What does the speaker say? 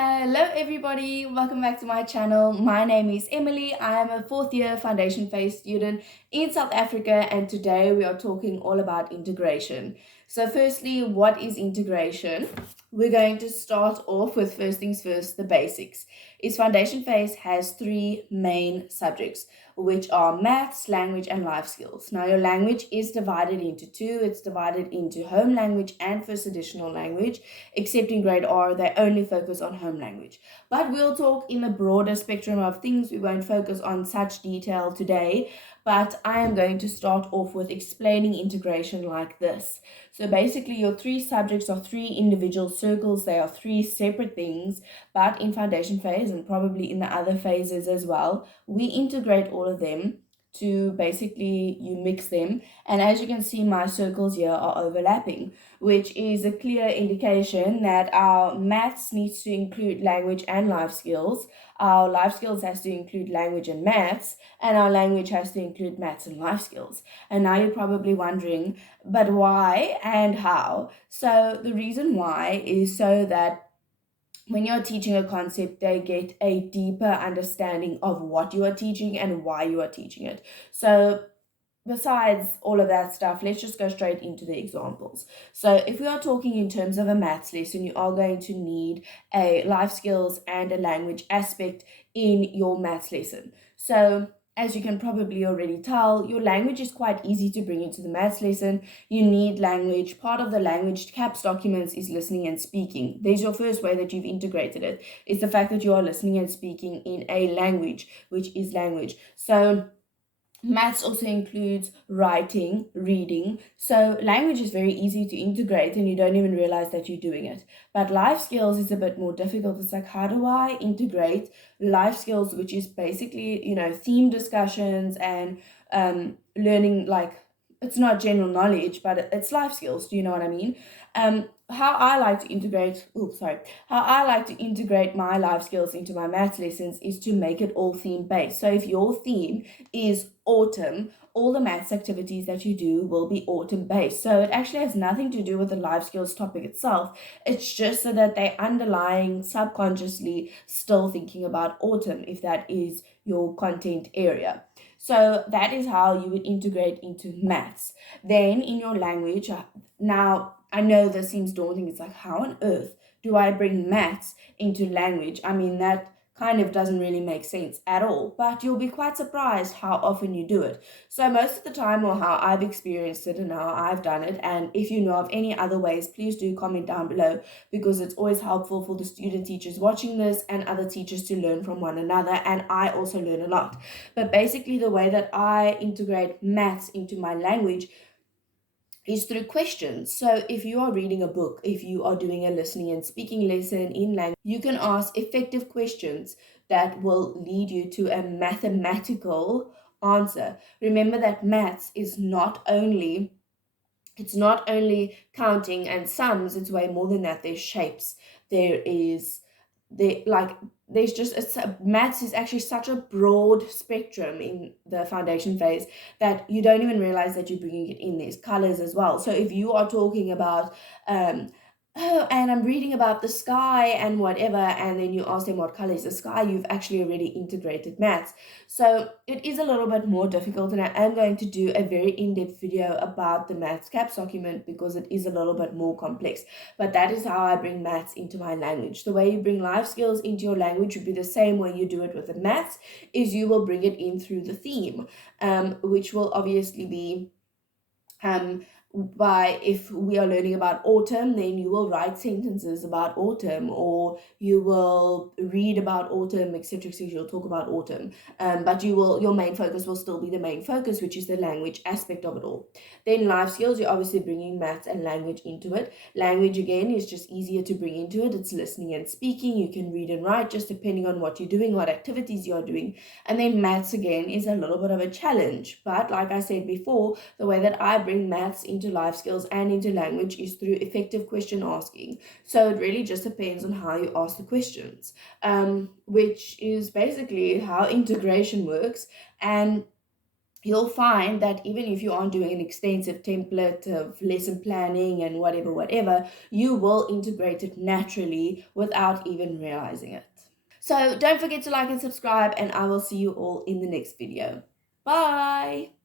Hello everybody, welcome back to my channel. My name is Emily. I am a fourth year foundation phase student in South Africa, and today we are talking all about integration. So firstly, what is integration? We're going to start off with first things first, the basics. Its foundation phase has three main subjects, which are maths, language, and life skills. Now, your language is divided into two. It's divided into home language and first additional language, except in grade R, they only focus on home language. But we'll talk in a broader spectrum of things. We won't focus on such detail today, but I am going to start off with explaining integration like this. So basically, your three subjects are three individual circles. They are three separate things, but in foundation phase and probably in the other phases as well, we integrate all of them to basically you mix them. And as you can see, my circles here are overlapping, which is a clear indication that our maths needs to include language and life skills. Our life skills has to include language and maths, and our language has to include maths and life skills. And now you're probably wondering, but why and how? So the reason why is so that when you're teaching a concept, they get a deeper understanding of what you are teaching and why you are teaching it. So besides all of that stuff, let's just go straight into the examples. So if we are talking in terms of a maths lesson, you are going to need a life skills and a language aspect in your maths lesson. So as you can probably already tell, your language is quite easy to bring into the maths lesson. You need language. Part of the language CAPS documents is listening and speaking. There's your first way that you've integrated it. It's the fact that you are listening and speaking in a language, which is language. So maths also includes writing, reading. So language is very easy to integrate and you don't even realize that you're doing it. But life skills is a bit more difficult. It's like, how do I integrate life skills, which is basically, theme discussions and learning, like, it's not general knowledge, but it's life skills. Do you know what I mean? How I like to integrate my life skills into my maths lessons is to make it all theme based. So if your theme is autumn, all the maths activities that you do will be autumn based. So it actually has nothing to do with the life skills topic itself. It's just so that they're underlying subconsciously still thinking about autumn, if that is your content area. So that is how you would integrate into maths. Then in your language, now I know this seems daunting. It's like, how on earth do I bring maths into language? I mean, that kind of doesn't really make sense at all, but you'll be quite surprised how often you do it. So most of the time, or how I've experienced it and how I've done it, and if you know of any other ways, please do comment down below, because it's always helpful for the student teachers watching this and other teachers to learn from one another, and I also learn a lot. But basically the way that I integrate maths into my language is through questions. So if you are reading a book, if you are doing a listening and speaking lesson in language, you can ask effective questions that will lead you to a mathematical answer. Remember that maths is not only counting and sums, it's way more than that. There's shapes, there's just maths is actually such a broad spectrum in the foundation phase that you don't even realize that you're bringing it in. There's colors as well. So if you are talking about and I'm reading about the sky and whatever, and then you ask them what color is the sky, you've actually already integrated maths. So it is a little bit more difficult, and I am going to do a very in-depth video about the maths CAPS document because it is a little bit more complex. But that is how I bring maths into my language. The way you bring life skills into your language would be the same way you do it with the maths, is you will bring it in through the theme, which will obviously be by, if we are learning about autumn, then you will write sentences about autumn, or you will read about autumn, etc. You'll talk about autumn, but your main focus will still be the main focus, which is the language aspect of it all. Then life skills, you're obviously bringing maths and language into it. Language, again, is just easier to bring into it. It's listening and speaking. You can read and write just depending on what you're doing, what activities you're doing. And then maths, again, is a little bit of a challenge, but like I said before, the way that I bring maths into life skills and into language is through effective question asking. So it really just depends on how you ask the questions, which is basically how integration works. And you'll find that even if you aren't doing an extensive template of lesson planning and whatever, you will integrate it naturally without even realizing it. So don't forget to like and subscribe, and I will see you all in the next video. Bye!